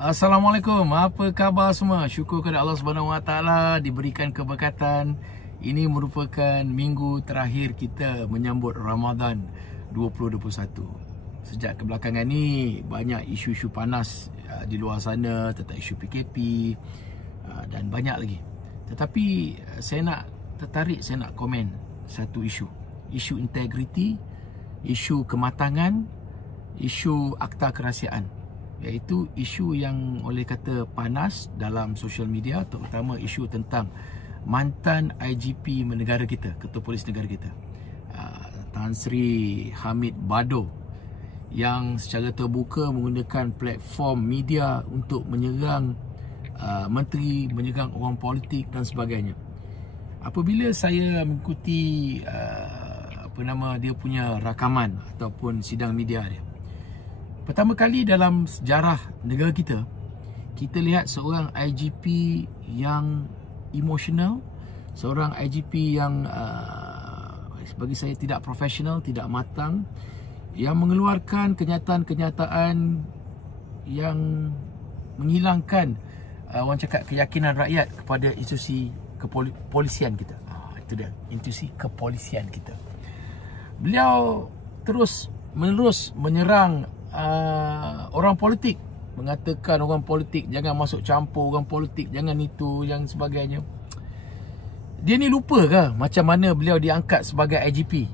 Assalamualaikum, apa khabar semua? Syukur kepada Allah Subhanahu Wa Taala diberikan keberkatan. Ini merupakan minggu terakhir kita menyambut Ramadan 2021. Sejak kebelakangan ni banyak isu-isu panas di luar sana tentang isu PKP dan banyak lagi. Tetapi saya nak komen satu isu integriti, isu kematangan, isu akta kerahsiaan, iaitu isu yang oleh kata panas dalam social media, terutama isu tentang mantan IGP negara kita, Ketua Polis negara kita, Tan Sri Hamid Bado, yang secara terbuka menggunakan platform media untuk menyerang menteri, menyerang orang politik dan sebagainya. Apabila saya mengikuti dia punya rakaman ataupun sidang media dia, pertama kali dalam sejarah negara kita, kita lihat seorang IGP yang emosional, seorang IGP yang bagi saya tidak profesional, tidak matang, yang mengeluarkan kenyataan-kenyataan yang menghilangkan orang cakap keyakinan rakyat kepada institusi kepolisian kita. Itu dia, institusi kepolisian kita. Beliau terus menerus menyerang orang politik, mengatakan orang politik jangan masuk campur, orang politik jangan itu, yang sebagainya. Dia ni lupa ke macam mana beliau diangkat sebagai IGP?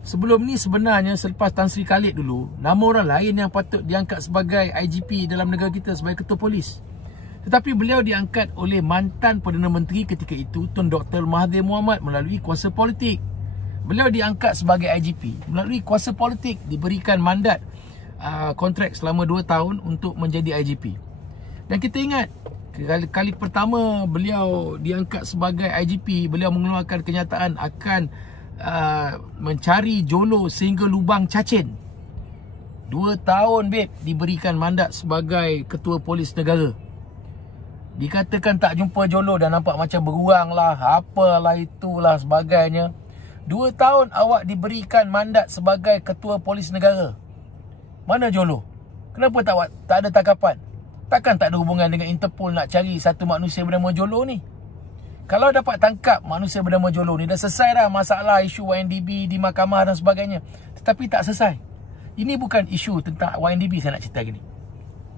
Sebelum ni sebenarnya, selepas Tan Sri Khalid dulu, nama orang lain yang patut diangkat sebagai IGP dalam negara kita, sebagai Ketua Polis. Tetapi beliau diangkat oleh mantan Perdana Menteri ketika itu, Tun Dr. Mahathir Mohamad, melalui kuasa politik. Beliau diangkat sebagai IGP melalui kuasa politik, diberikan mandat kontrak selama 2 tahun untuk menjadi IGP. Dan kita ingat, kali pertama beliau diangkat sebagai IGP, beliau mengeluarkan kenyataan akan mencari jolo sehingga lubang cacing. 2 tahun diberikan mandat sebagai Ketua Polis negara. Dikatakan tak jumpa jolo dan nampak macam beruang lah, apalah itulah sebagainya. 2 tahun awak diberikan mandat sebagai Ketua Polis negara. Mana jolo? Kenapa tak ada tangkapan? Takkan tak ada hubungan dengan Interpol nak cari satu manusia bernama Jolo ni? Kalau dapat tangkap manusia bernama Jolo ni, dah selesai dah masalah isu YNDB di mahkamah dan sebagainya. Tetapi tak selesai. Ini bukan isu tentang YNDB saya nak cerita gini.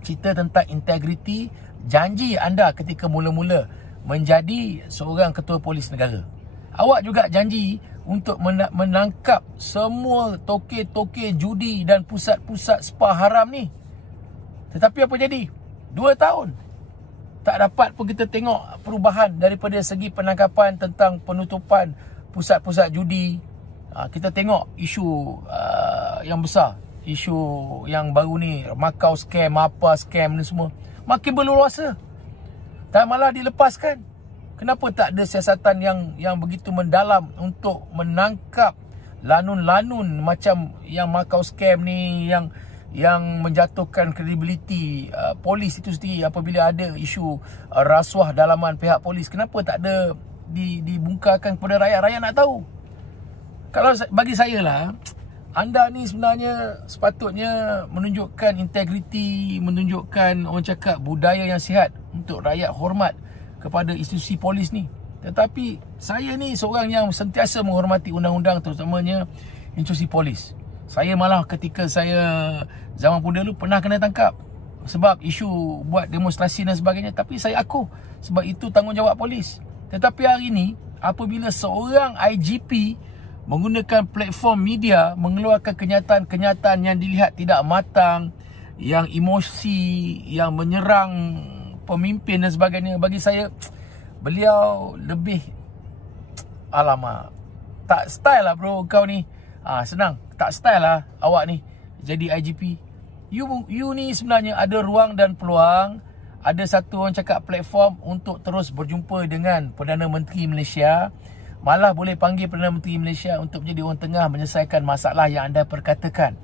Cerita tentang integriti, janji anda ketika mula-mula menjadi seorang Ketua Polis negara. Awak juga janji untuk menangkap semua toke-toke judi dan pusat-pusat spa haram ni. Tetapi apa jadi? 2 tahun tak dapat pun kita tengok perubahan daripada segi penangkapan tentang penutupan pusat-pusat judi. Kita tengok isu yang besar, isu yang baru ni, Macau scam, apa scam ni semua makin berleluasa, tak malah dilepaskan. Kenapa tak ada siasatan yang begitu mendalam untuk menangkap lanun-lanun macam yang Macau scam ni, yang menjatuhkan kredibiliti polis itu sendiri apabila ada isu rasuah dalaman pihak polis? Kenapa tak ada dibungkakan kepada rakyat? Rakyat nak tahu. Kalau bagi saya lah, anda ni sebenarnya sepatutnya menunjukkan integriti, menunjukkan orang cakap budaya yang sihat untuk rakyat hormat kepada institusi polis ni. Tetapi saya ni seorang yang sentiasa menghormati undang-undang, terutamanya institusi polis. Saya malah ketika saya zaman muda dulu pernah kena tangkap sebab isu buat demonstrasi dan sebagainya. Tapi saya aku, sebab itu tanggungjawab polis. Tetapi hari ini, apabila seorang IGP menggunakan platform media, mengeluarkan kenyataan-kenyataan yang dilihat tidak matang, yang emosi, yang menyerang pemimpin dan sebagainya, bagi saya beliau lebih, alamak, tak style lah bro kau ni. Senang, tak style lah awak ni jadi IGP. You ni sebenarnya ada ruang dan peluang, ada satu orang cakap platform untuk terus berjumpa dengan Perdana Menteri Malaysia. Malah boleh panggil Perdana Menteri Malaysia untuk menjadi orang tengah menyelesaikan masalah yang anda perkatakan.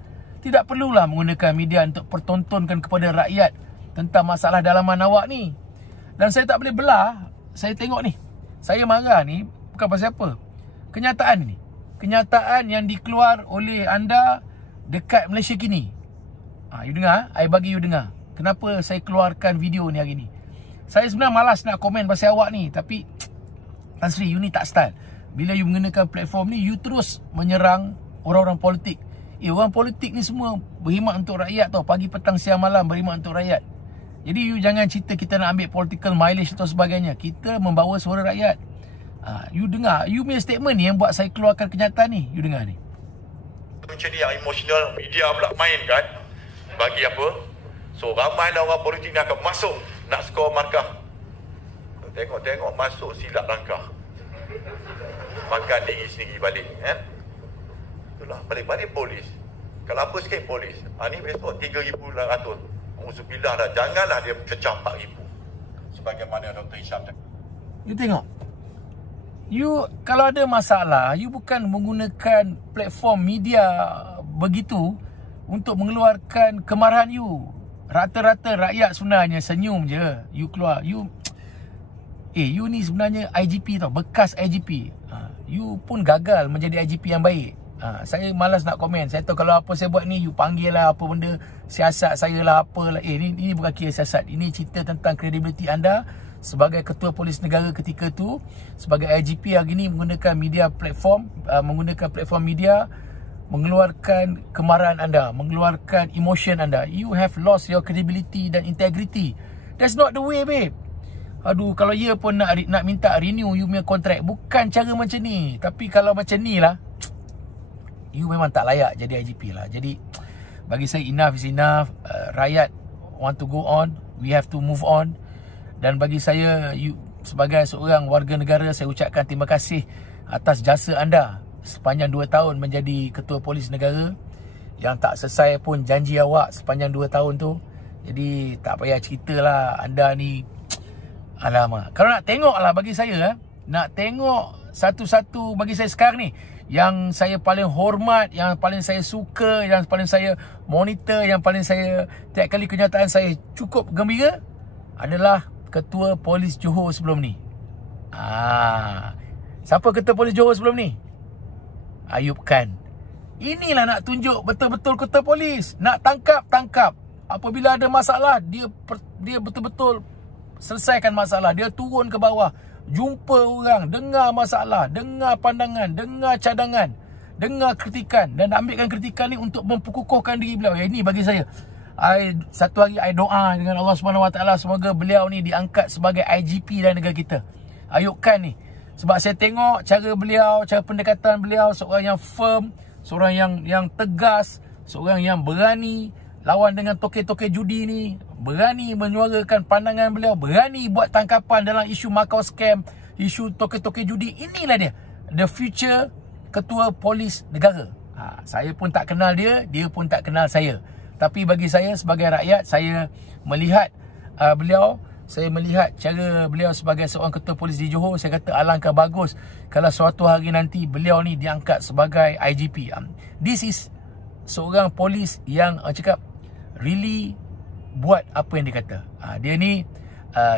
Tidak perlulah menggunakan media untuk pertontonkan kepada rakyat tentang masalah dalaman awak ni. Dan saya tak boleh belah. Saya tengok ni, saya marah ni bukan pasal apa. Kenyataan ni, kenyataan yang dikeluar oleh anda dekat Malaysia kini. You dengar, I bagi you dengar. kenapa saya keluarkan video ni hari ni. Saya sebenarnya malas nak komen pasal awak ni, tapi Tan Sri, you ni tak style. Bila you menggunakan platform ni, you terus menyerang orang-orang politik. Orang politik ni semua berkhidmat untuk rakyat tau. Pagi, petang, siang, malam berkhidmat untuk rakyat. Jadi you jangan cerita kita nak ambil political mileage atau sebagainya. Kita membawa suara rakyat. You dengar, you punya statement ni yang buat saya keluarkan kenyataan ni. You dengar ni. Macam ni yang emosional, media pula main kan. Bagi apa? So ramailah orang politik ni akan masuk nak skor markah. Tengok-tengok masuk silap langkah. Makan diri sendiri balik itulah, balik-balik polis. Kalau apa sikit polis, ni besok 3,800. Alhamdulillah dah, janganlah dia cecah 4,000 sebagaimana Dr. Hisham cakap. You tengok, you kalau ada masalah, you bukan menggunakan platform media begitu untuk mengeluarkan kemarahan you. Rata-rata rakyat sebenarnya senyum je. You keluar, you ni sebenarnya IGP tau, bekas IGP. You pun gagal menjadi IGP yang baik. Saya malas nak komen. Saya tahu kalau apa saya buat ni, you panggil lah apa benda, siasat saya lah, apalah. Ini bukan kira siasat. Ini cerita tentang kredibiliti anda sebagai Ketua Polis Negara ketika tu, sebagai IGP hari ni menggunakan media platform, menggunakan platform media, mengeluarkan kemarahan anda, mengeluarkan emotion anda. You have lost your credibility dan integrity. That's not the way, babe. Aduh, kalau ia pun nak minta renew you punya kontrak, bukan cara macam ni. Tapi kalau macam ni lah, you memang tak layak jadi IGP lah. Jadi bagi saya enough is enough. Rakyat want to go on, we have to move on. Dan bagi saya, you sebagai seorang warga negara, saya ucapkan terima kasih atas jasa anda sepanjang 2 tahun menjadi Ketua Polis Negara. Yang tak selesai pun janji awak sepanjang 2 tahun tu. Jadi tak payah ceritalah anda ni. Alamak, kalau nak tengok lah bagi saya, nak tengok satu-satu bagi saya sekarang ni, yang saya paling hormat, yang paling saya suka, yang paling saya monitor, yang paling saya tiap kali kenyataan saya cukup gembira adalah Ketua Polis Johor sebelum ni. Siapa Ketua Polis Johor sebelum ni? Ayub Khan. Inilah nak tunjuk betul-betul Ketua Polis. Nak tangkap. Apabila ada masalah, dia betul-betul selesaikan masalah. Dia turun ke bawah, jumpa orang, dengar masalah, dengar pandangan, dengar cadangan, dengar kritikan, dan ambilkan kritikan ni untuk memperkukuhkan diri beliau. Ini bagi saya, satu hari I doa dengan Allah SWT, semoga beliau ni diangkat sebagai IGP dalam negara kita, Ayub Khan ni. Sebab saya tengok cara beliau, cara pendekatan beliau, seorang yang firm, seorang yang tegas, seorang yang berani lawan dengan toke-toke judi ni, berani menyuarakan pandangan beliau, berani buat tangkapan dalam isu Macau scam, isu toke-toke judi. Inilah dia, the future Ketua Polis Negara. Saya pun tak kenal dia, dia pun tak kenal saya. Tapi bagi saya sebagai rakyat, saya melihat beliau, saya melihat cara beliau sebagai seorang Ketua Polis di Johor. Saya kata alangkah bagus kalau suatu hari nanti beliau ni diangkat sebagai IGP. This is seorang polis yang cakap really buat apa yang dia kata. Dia ni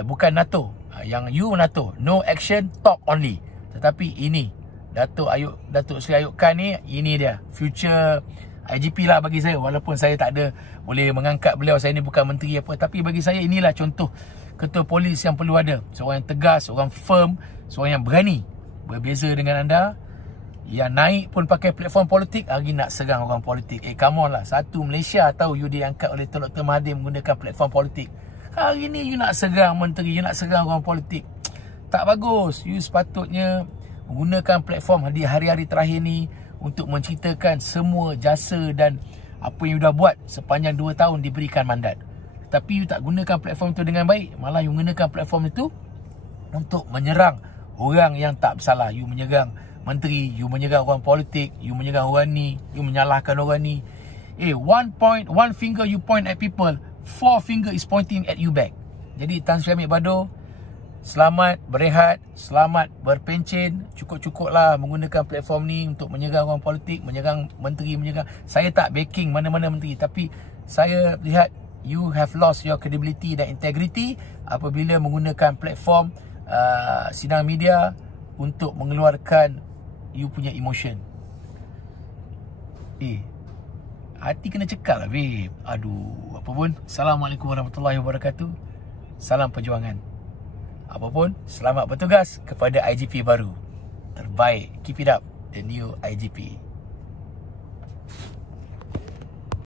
bukan NATO, yang you NATO, no action, talk only. Tetapi ini Datuk Seri Ayub Khan ni, ini dia future IGP lah bagi saya. Walaupun saya tak ada boleh mengangkat beliau, saya ni bukan menteri apa, tapi bagi saya inilah contoh Ketua Polis yang perlu ada. Seorang yang tegas, seorang firm, seorang yang berani. Berbeza dengan anda yang naik pun pakai platform politik, hari nak serang orang politik. Come on lah. Satu, Malaysia tahu you diangkat oleh Tun Dr. Mahathir menggunakan platform politik. Hari ni you nak serang menteri, you nak serang orang politik. Tak bagus. You sepatutnya menggunakan platform di hari-hari terakhir ni untuk menceritakan semua jasa dan apa yang you dah buat sepanjang 2 tahun diberikan mandat. Tapi you tak gunakan platform itu dengan baik. Malah you gunakan platform itu untuk menyerang orang yang tak bersalah. You menyerang menteri, you menyerang orang politik, you menyerang orang ni, you menyalahkan orang ni. One finger you point at people, 4 finger is pointing at you back. Jadi Tan Sri Amir Bado, selamat berehat, selamat berpencen. Cukup-cukup lah menggunakan platform ni untuk menyerang orang politik, menyerang menteri, menyerang. Saya tak backing mana-mana menteri, tapi saya lihat you have lost your credibility dan integrity apabila menggunakan platform sidang media untuk mengeluarkan you punya emotion. Hati kena cekal lah, babe. Aduh, apa pun. Assalamualaikum warahmatullahi wabarakatuh. Salam perjuangan. Apapun, selamat bertugas kepada IGP baru. Terbaik. Keep it up. The new IGP.